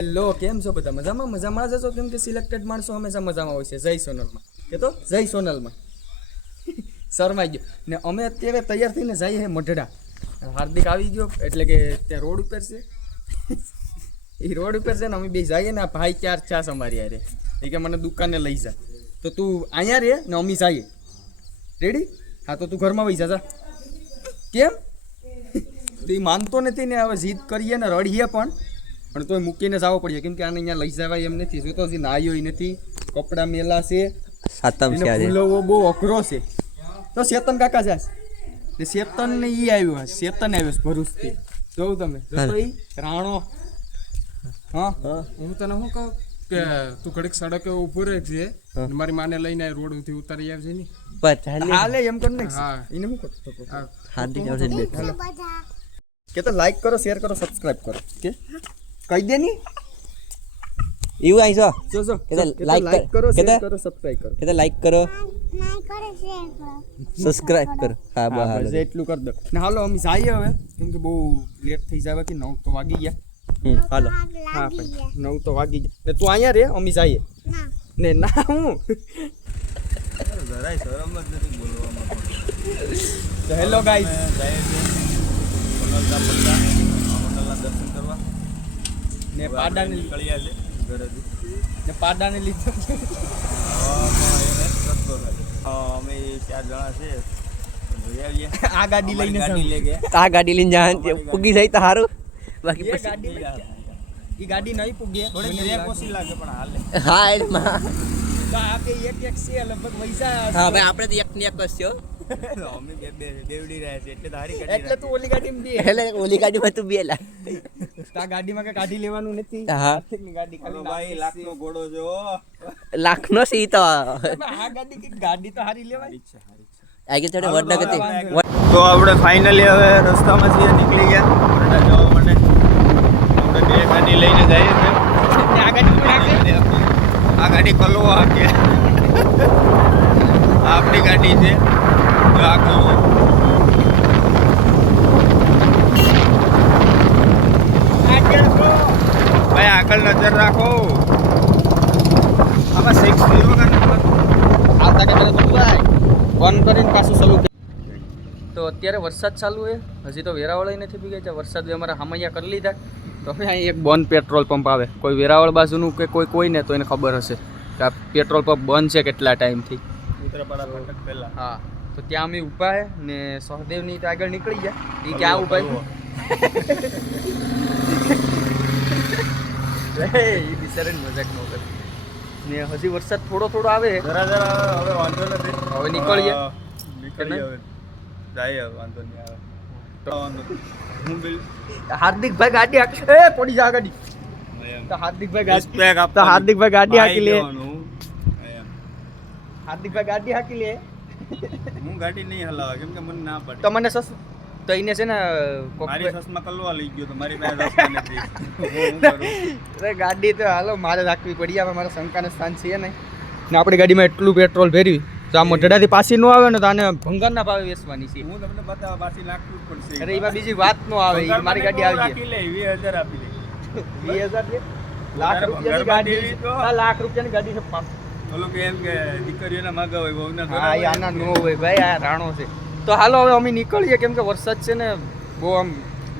Hello, કેમ છો બધા? મજામાં જ છો? કેમ કે સિલેક્ટેડ માણસો હંમેશા મજામાં હોય છે. જય સોનલમાં કે તો જય સોનલમાં શરમાઈ ગયો ને. અમે અત્યારે તૈયાર થઈને જઈએ મઢડા. હાર્દિક આવી ગયો એટલે કે ત્યાં રોડ ઉપર છે. એ રોડ ઉપર છે ને અમે બે જઈએ ને. ભાઈ ચાર છાસ અમારી યારે એ કે મને દુકાને લઈ જા, તો તું અહીંયા રે ને અમે જઈએ. રેડી? હા, તો તું ઘરમાં વહી જા. કેમ? તો એ માનતો નથી ને. હવે જીદ કરીએ ને રડીએ પણ તોય મૂકીને જવો પડે, કેમ કે આને અહીંયા લઈ જવાય એમ નથી. જો તો હજી નાયો નથી, કપડાં મેલા છે, ફૂલવો બહુ અઘરો છે. તો ચેતન કાકા જાય ને, ચેતન ને ઈ આવ્યો, ચેતન આવ્યો છે ભરૂચથી. જોઉં તમે તો ઈ રાણો. હા, હું તને શું કહું કે તું ઘડીક સડકે ઉભો રહે છે, મારી માને લઈને રોડ ઉથી ઉતારી આવજે ની. હાલે એમ કર ને. હા, એને શું કરતો હાર્દિક આવશે કે તો લાઈક કરો, શેર કરો, સબસ્ક્રાઇબ કરો. કે કહી દે ની એવું આઈ છો જો કે લાઈક કરો, કે શેર કરો, સબસ્ક્રાઇબ કરો. કે લાઈક કરો, સબસ્ક્રાઇબ કરો. હા બસ એટલું કરી દો ને. હાલો અમે જઈએ હવે, કેમ કે બહુ લેટ થઈ જાય કે 9 તો વાગી ગયા. હાલો. હા ભાઈ, 9 તો વાગી ગયા ને. તું અહીંયા રે, અમે જઈએ ને. ના હું જરાય શરમ જ નથી બોલવામાં. તો હેલો ગાઈસ, દર્શન કરવા ને પાડાને નીકળ્યા છે ઘરેથી ને પાડાને લીધો. અમે 4 જણા છે. જોઈ આવીએ. આ ગાડી લઈને ગાડી લઈ ગયા. આ ગાડી લઈને જા પૂગી જાય તો સારું. બાકી એ પછી ગાડી ઈ ગાડી નહીં પૂગે. થોડી બ્રેક ઓછી લાગે પણ હાલે. હા એમાં તો આપે એક છે લગભગ પૈસા. હા ભાઈ, આપણે તો એક ને એક જ છે હો. અમે બેવડી રહ્યા છે એટલે તો હારી ગાડી એટલે તું ઓલી ગાડીમાં બે. એટલે ઓલી ગાડીમાં તું બેલા. આ ગાડીમાં કઈ કાઢી લેવાનું નથી. હા. આર્થિકની ગાડી ખાલી ભાઈ લાખનો ઘોડો છે હો. લાખનો સી તો આ ગાડી કે ગાડી તો હારી લેવાય. આગળ ચડે વડનગર તો આપણે ફાઇનલી હવે રસ્તામાં છીએ, નીકળી ગયા વડનગર જવા માટે. આપણે બે ગાડી લઈને જઈએ છીએ. આ ગાડી કોણ હાકે? આ ગાડી કલવો હાકે. આપણી ગાડી છે જો આ કલવો. ભાઈ આગળ નજર રાખો. આમાં 60 કા નંબર આવતા કે મને ભાઈ બંધ કરીને પાછું ચાલુ. તો અત્યારે વરસાદ ચાલુ છે. હજી તો વેરાવળ નથી પી ગયા છે. વરસાદ બી અમારા હામૈયા કરી લીધા. તો હવે અહીં એક બંધ પેટ્રોલ પંપ આવે. કોઈ વેરાવળ બાજુનું કે કોઈને તો એને ખબર હશે કે આ પેટ્રોલ પંપ બંધ છે કેટલા ટાઈમથી. ઉત્તરપાડા ફાટક પહેલા. હા, તો ત્યાં અમે ઊભા છે ને. સહદેવની તો આગળ નીકળી ગયા. એ ક્યાં ઊભા છે? એ બિચારાને મજાક ન કરે ને. હજી વરસાદ થોડો આવે. જરા હવે વાંધો નથી. હવે નીકળીએ. નીકળીએ હવે. જાય વાંધો નહીં આવે. તો વાંધો હું બિલ હાર્દિકભાઈ ગાડી હાકી. એ પડી જા ગાડી. તો હાર્દિકભાઈ ગાડી હાકી લે. હાર્દિકભાઈ ગાડી હાકી લે. હું ગાડી નહીં હલાવા કેમ કે મને ના પડે. તો મને તો એને છે ને મારી સસમાં કલવા લઈ ગયો તો મારી પાસે સસમાં નથી. હું કરું? ગાડી તો હાલો મારે રાખવી પડી. હવે મારા શંકાના સ્થાન છે ને આપણી ગાડીમાં એટલું પેટ્રોલ ભેરવી તો આ મઢડાથી પાછી ન આવે ને તો આને ભંગારના ભાવે વેચવાની છે. હું તમને બતાવવા પાછી નાખવું જ પડશે. અરે એમાં બીજી વાત ન આવે. મારી ગાડી આવી રાખી લે 20000 આપી દે. 20,000 લાખ રૂપિયાની ગાડી છે. આ લાખ રૂપિયાની ગાડી છે. ઓલો કે એમ કે દીકરીઓના માગા હોય બહુના હા, એ આના નો હોય ભાઈ. આ રાણો છે. તો હાલો હવે અમે નીકળીએ કેમ કે વરસાદ છે ને બહુ આમ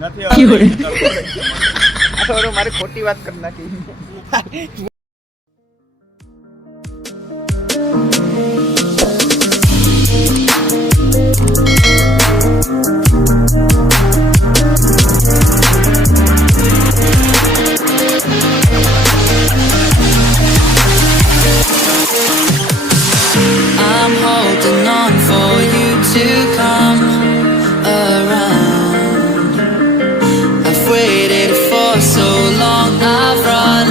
નથી. મારી ખોટી વાત કરી નાખી. I'm holding on for you to come around. I've waited for so long, I've run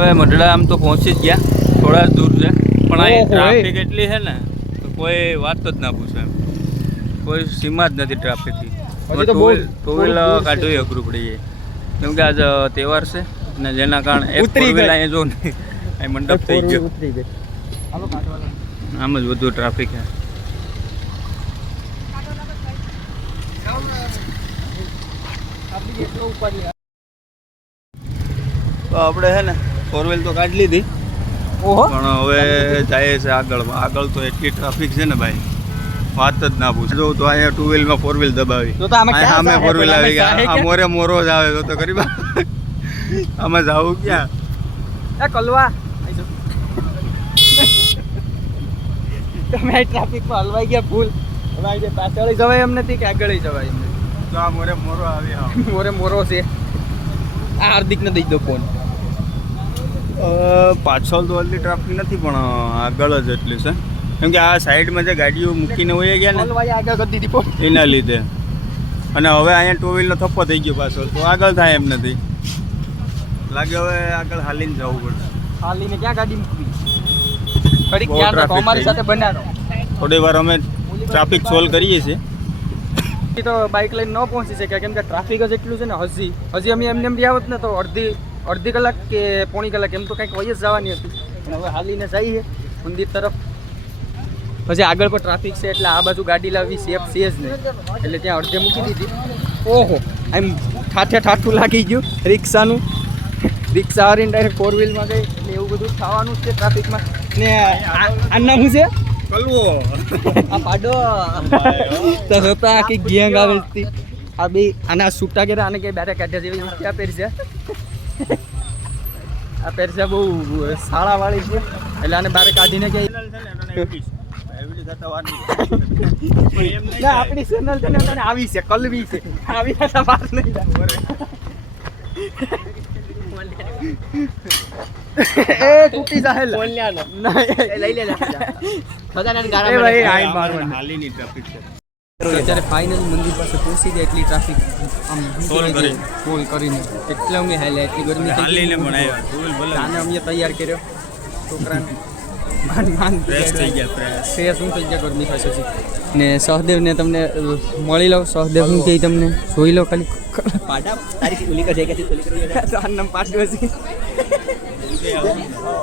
હવે મઢડા આમ તો પહોંચી જ ગયા, થોડા જ દૂર છે, પણ અહીં ઓહો, ટ્રાફિક એટલી છે ને તો કોઈ વાત જ ના પૂછે એમ, કોઈ સીમા જ નથી ટ્રાફિકની. હજી તો બહુ ટુ વ્હીલ કાઢવી અઘરું પડી જાય, કેમ કે આજે તહેવાર છે ને જેના કારણે એક ઉતરી four wheel ગઈ. અહીંયા જો ને અહીં મંડપ થઈ ગયો, ઉતરી ગઈ. હાલો કાઢવા. આમ જ બધું ટ્રાફિક છે. તો આપણે છે ને ફોર વ્હીલ તો કાઢી લીધી, ઓહો, પણ હવે જાય છે આગળ તો એટલી ટ્રાફિક છે ને ભાઈ, વાત જ ના પૂછ. જો તો અહીંયા ટુ વ્હીલમાં ફોર વ્હીલ દબાવી, તો તો આમાં અહીંયા ક્યાં સામે સાહેબ? ફોર વ્હીલ આવી ગયા, સાહેબ આ ક્યાં? મોરો જ આવે તો કરી આમાં જાવું ક્યાં? એ કલવા તમે ટ્રાફિકમાં હલવાઈ ગયા ભૂલ. હવે આજે પાછળ જવાય એમ નથી કે આગળ જવાય એમ નથી. તો આ મોરો આવી હા. મોરે મોરો છે. આ હાર્દિકને દઈ દો ફોન. પાછળ તો એટલી ટ્રાફિક નથી, પણ આગળ જ એટલી છે, કેમ કે આ સાઈડમાં જે ગાડીઓ મૂકીને વહી ગયા ને હલવાઈ આગળ કરી દીધી ફોન. એના લીધે, અને હવે અહીંયા ટુ વ્હીલનો થપ્પો થઈ ગયો પાછળ, તો આગળ થાય એમ નથી લાગે. હવે આગળ હાલીને જવું પડશે. હાલીને ક્યાં ગાડી મૂકવી? ઘડીક બહુ ધ્યાન રાખો, traffic અમારી થઈ સાથે બનાવો. થોડી વાર અમે ટ્રાફિક સોલ્વ કરીએ છીએ. એ તો બાઇક લઈને ન પહોંચી શકે, કેમ કે ટ્રાફિક જ એટલું છે ને. હજી અમે એમને એમ રહ્યા હોત ને તો અડધી કલાક કે પોણી કલાક એમ તો કંઈક વહી જ જવાની હતી, પણ હવે હાલીને જઈએ મંદિર તરફ. પછી આગળ પણ ટ્રાફિક છે એટલે આ બાજુ ગાડી લાવવી સેફ છે જ નહીં, એટલે ત્યાં અડધે મૂકી દીધી. ઓહો, એમ ઠાઠું લાગી ગયું રિક્ષાનું. રિક્ષા હારીને ડાયરેક્ટ ફોર વ્હીલમાં ગઈ એટલે એવું બધું થવાનું જ છે ટ્રાફિકમાં. ને આના શું છે કલવો આ પાડો તો જોતા આખી ગેંગ આવેલ હતી. આ બે આના છૂટા કર્યા, આને કઈ બારે કાઢ્યા જેવી ક્યાં પહેરશે? આ પહેરશે બહુ શાળાવાળી છે એટલે આને બારે કાઢીને કે આપણી ચેનલ છે ને તને આવી છે, કલવી છે, આવી હતા બહાર નહીં એ તૂટી જાય ના લઈ લે હાલીની ટ્રાફિક છે. અત્યારે ફાઇનલ મંદિર પાસે પહોંચી ગયા, એટલી ટ્રાફિક આમ Toll કરીને. ટોલ કરીને એટલે અમે હાલે, એટલી ગરમી થઈ હાલીને ગઈ. પણ આવ્યા, ટુ વ્હીલ ભલે આને અમે તૈયાર કર્યો છોકરાને. માંડ ફ્રેશ થઈ ગયા, ફ્રેશ. ફ્રેશ હું થઈ ગયા ગરમી થશે છે. ને સહદેવને તમને મળી લઉં. સહદેવ હું કહે તમને જોઈ લો ખાલી. પાડા તારી ઓલી કરે કે ઓલી કરે આ નામ પાડ્યો છે.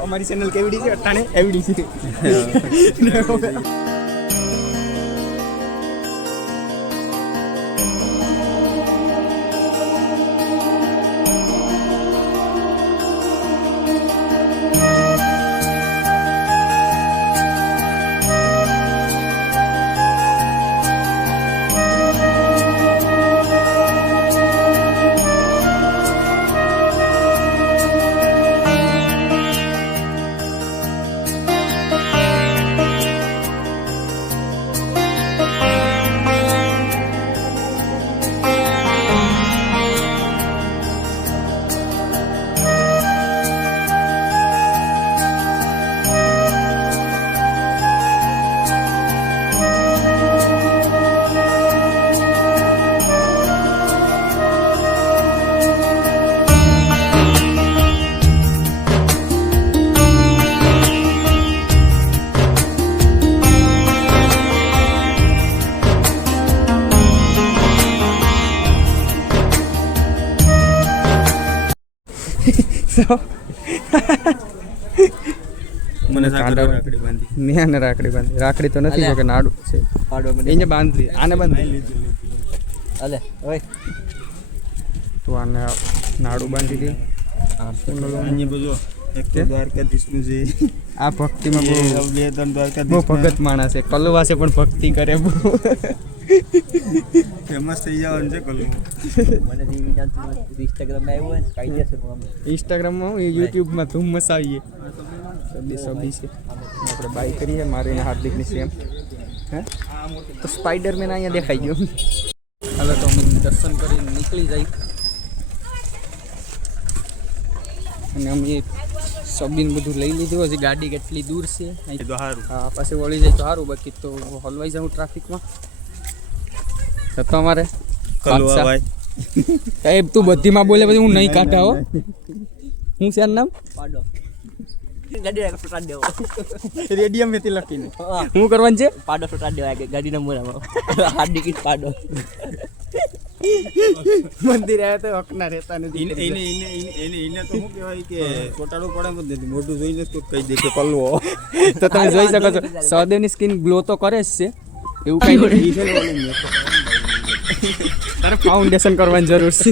અમારી ચેનલ કેવડી છે અટાણે એવડી છે. મને સાંકળ રાખડી બાંધી. મેં આને રાખડી બાંધી. રાખડી તો નથી જો કે નાડું છે. પાડો મને એને બાંધી, આને બાંધી. અલે ઓય તું આને નાડું બાંધી દે. અહીંયા બધું એક તો દ્વારકાધીશનું છે, આ ભક્તિમાં બહુ બે ત્રણ બહુ દ્વારકાધીશ ભગત માણસ છે. કલવા છે પણ ભક્તિ કરે બહુ. ફેમસ થઈ જવાનું છે કલમ. મને જીવી ના ઇન્સ્ટાગ્રામ માં આવ્યો ને કાઢી દેશે ઇન્સ્ટાગ્રામમાં હું યુટ્યુબમાં ધૂમ મચાવીએ. સબી છે આપણે બાય કરીએ. મારી ને હાર્દિકની સેમ. હે તો સ્પાઈડરમેન અહીંયા દેખાઈ ગયો. હાલો તો અમે દર્શન કરીને નીકળી જાય. અને અમે સબીન બધું લઈ લીધું. હજી ગાડી કેટલી દૂર છે. એ તો સારું. હા પાસે વળી જાય તો સારું, બાકી તો હલવાઈ જાઉં ટ્રાફિકમાં. તો અમારે કલવા ભાઈ સાહેબ તું બધીમાં બોલે પછી હું નહીં કાઢા હો. હું છે એનું નામ પાડો ગાડી ફટાડ દેવો રેડિયમ મેથી લખીને હા હું કરવાનું છે પાડો ફટાડ દેવા કે ગાડીના મોરામાં હાર્દિક પાડો મંદિર આવ્યા તો હકના રહેતા નથી એને તો શું કહેવાય કે ચોટાડવું પડે એમ જ નથી મોઢું જોઈને તો કહી દે કે કલવો તો તમે જોઈ શકો છો સહદેવની સ્કિન ગ્લો તો કરે જ છે એવું કઈ નથી તારે ફાઉન્ડેશન કરવાની જરૂર છે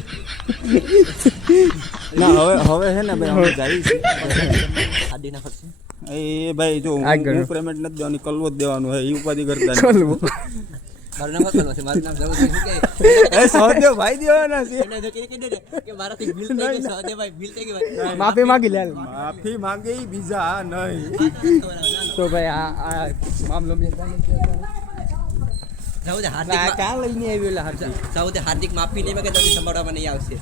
ના હવે છે ને ભાઈ અમે જાય છે હાર્દિકના ફરશે એ ભાઈ જો આગળ. હું પેમેન્ટ નથી દેવાની કલવો જ દેવાનું હે એ ઉપાધિ કરતા કલવો મારું નામ કરવો છે મારું નામ જવું છે કે એ સહદેવ ભાઈ દેવાના છે એને તો કે કે મારાથી ભૂલ થઈ ગઈ સહદેવ ભાઈ ભૂલ થઈ ગઈ ભાઈ માફી માંગી લે માફી માંગે ઈ બીજા આ નહીં તો ભાઈ આ મામલો મેં જવું છે હાર્દિક ક્યાં લઈને આવ્યો એટલે હાર્દિક જવું છે હાર્દિક માફી નહીં માંગે તો બી સંભાળવામાં નહીં આવશે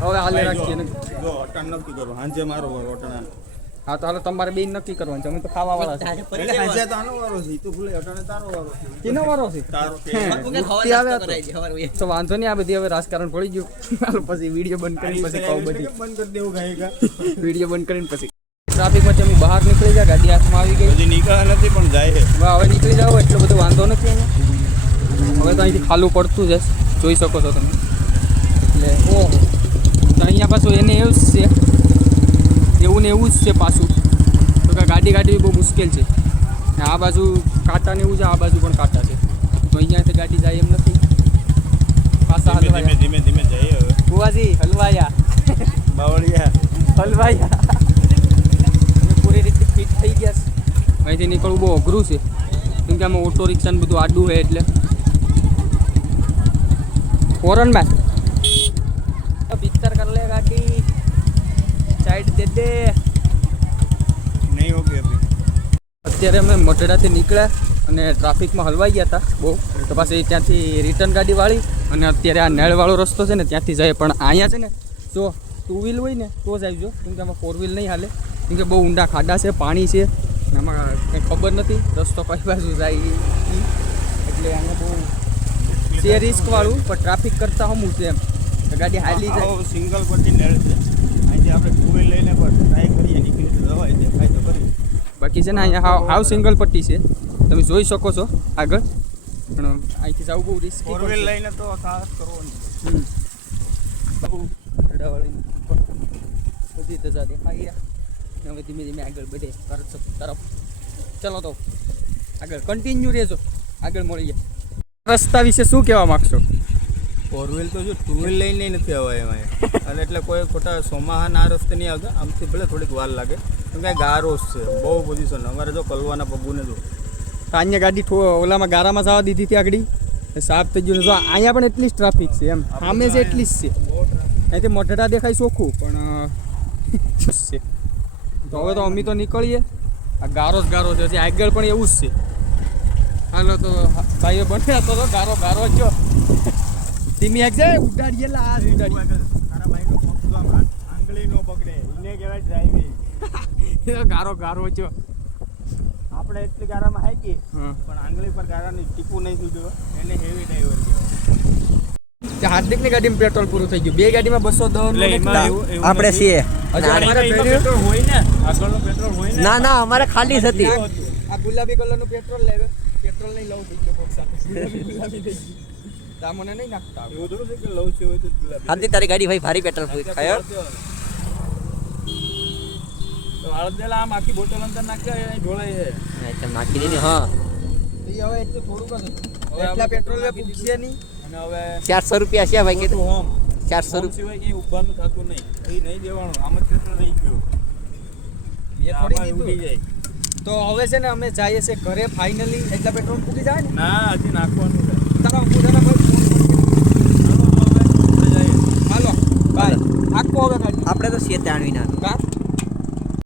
હવે હાલે રાખીએ ને જો અટાણ નક્કી કરો હાંજે મારો વારો અટાણા હા તો હાલો તમારે બે નક્કી કરવાનું છે અમે તો ખાવા વાળા છે એટલે હાંજે તો આનો વારો છે ઈ તો ભૂલે અટાણે તારો વારો છે કેનો વારો છે તારો કે મુક્તિ આવે તો વાંધો નહીં આ બધી હવે રાજકારણ પડી ગયું હાલો પછી વિડીયો બંધ કરીને પછી કહું બધી બંધ કરી દેવું ગાયકા વિડીયો બંધ કરીને પછી ટ્રાફિકમાંથી અમે બહાર નીકળી ગયા ગાડી હાથમાં આવી ગઈ હજી નીકળ્યા નથી પણ જાય છે હવે નીકળી જાઓ એટલો બધો વાંધો નથી અહીંયા હવે તો અહીંથી ખાલું પડતું જ હશે. જોઈ શકો છો તમે એટલે ઓહો તો અહીંયા પાછું એને એવું જ છે એવું ને એવું જ છે પાછું તો કે ગાડી બહુ મુશ્કેલ છે ને આ બાજુ કાંટા ને એવું છે આ બાજુ પણ કાંટા છે તો અહીંયાથી ગાડી જાય એમ નથી પાછા ધીમે હલવાયા ધીમે ધીમે જઈએ હવે બુવાજી હલવાયા બાવળિયા હલવાયા અમે પૂરી રીતે ફિટ થઈ ગયા છે અહીંથી નીકળવું બહુ અઘરું છે કેમ કે આમાં ઓટો રિક્ષા ને બધું આડું છે એટલે ફોરનમાં ભીતર કર લે ગાડી સાઈડ દે દે નહીં હોગી અભી અત્યારે અમે મઢડાથી નીકળ્યા અને ટ્રાફિકમાં હલવાઈ ગયા હતા બહુ તો પાછી ત્યાંથી રિટર્ન ગાડી વાળી અને અત્યારે આ નેળવાળો રસ્તો છે ને ત્યાંથી જાય પણ અહીંયા છે ને જો ટુ વ્હીલ હોય ને તો જ આવજો કેમ કે આમાં ફોર વ્હીલ નહીં હાલે કેમ કે બહુ ઊંડા ખાડા છે પાણી છે અને આમાં કંઈ ખબર નથી રસ્તો કઈ બાજુ જાય ઈ. એટલે અહીંયા બહુ છે રિસ્કવાળું પણ ટ્રાફિક કરતાં હમું છે એમ તો ગાડી હાલી જાય સિંગલ પટ્ટી નેળ છે અહીંથી આપણે ટુ વ્હીલ લઈને પણ ટ્રાય કરીએ નીકળી તો જવાય દેખાય તો કરી બાકી છે ને અહીંયા હાવ સિંગલ પટ્ટી છે તમે જોઈ શકો છો આગળ પણ અહીંથી જવું બહુ રિસ્કી ફોર વ્હીલ લઈને તો સાહસ કરવો નહીં બહુ રડાવાળી બધી ધજા દેખાઈ ગયા અને હવે ધીમે ધીમે આગળ બધે ભારત તરફ ચલો તો આગળ કન્ટિન્યુ રહેજો આગળ મળીએ રસ્તા વિશે શું કહેવા માગશો ફોર વ્હીલ તો જો ટુ વ્હીલ લઈને નથી અવાય એમાં અને એટલે કોઈ ખોટા સોમાહાના આ રસ્તે નહીં આવતા આમથી ભલે થોડીક વાર લાગે કેમ કે ગારો જ છે બહુ પોઝિશન અમારે જો કલવાના પગુને જો અહીંયા ગાડી ઓલામાં ગારામાં જવા દીધી હતી આગળ સાફ થઈ ગયું જો અહીંયા પણ એટલી જ ટ્રાફિક છે એમ સામે છે એટલી જ છે અહીંથી મઢડા દેખાય ચોખ્ખું પણ છે તો હવે તો અમે તો નીકળીએ આ ગારો જ ગારો છે હજી આગળ પણ એવું જ છે હાલો તો ભાઈઓ બન્યા તો ગારો ગારો જ જો ધીમી આગ જાય ઉડાડીએ લા ઉડાડીએ તારા બાઈકનો પગ તો આમ આંગળી નો પકડે એને કહેવાય ડ્રાઇવિંગ ગારો ગારો જો આપણે એટલી ગારામાં હાકી હા પણ આંગળી પર ગારાની ટીપું નહીં થયું એને હેવી ડ્રાઈવર કહેવાય હાર્દિકની ગાડીમાં પેટ્રોલ પૂરું થઈ ગયું બે ગાડીમાં 210 આપણે છીએ પેટ્રોલ હોય ને આગળનો પેટ્રોલ હોય ને ના અમારે ખાલી જ હતી આ ગુલાબી કલરનું પેટ્રોલ લેવે પેટ્રોલ નહીં લઉં થઈ ગયો કોક સાથે ગુલાબી થઈ ગયું દામોને નહીં નાખતા એવું થોડું છે કે લવ છે હોય તો ગુલાબી હાર્દિક તારી ગાડી ભાઈ ભારી પેટ્રોલ ખાયો તો હળદેલા આમ આખી બોટલ અંદર નાખે અહીં ઢોળાય છે નાખી દીધી હા હવે એટલું થોડુંક જ એટલા પેટ્રોલ પૂછીએ નહીં અને હવે 400 રૂપિયા છે ભાઈ કે હોમ 400 હોમ સિવાય કંઈ ઉભવાનું થતું નહીં એ નહીં દેવાનું આમ જ પેટ્રોલ રહી ગયું એ આમાં થોડી ઉડી દીધું જાય તો હવે છે ને અમે જઈએ છે ઘરે ફાઇનલી એટલા પેટ્રોલ પૂરી જાય ને ના હજી નાખવાનું છે તારા અંકુડાના ભાઈ ફોન હાલો બાય આખો હવે ગાડી આપણે તો છીએ તાણવી ના કા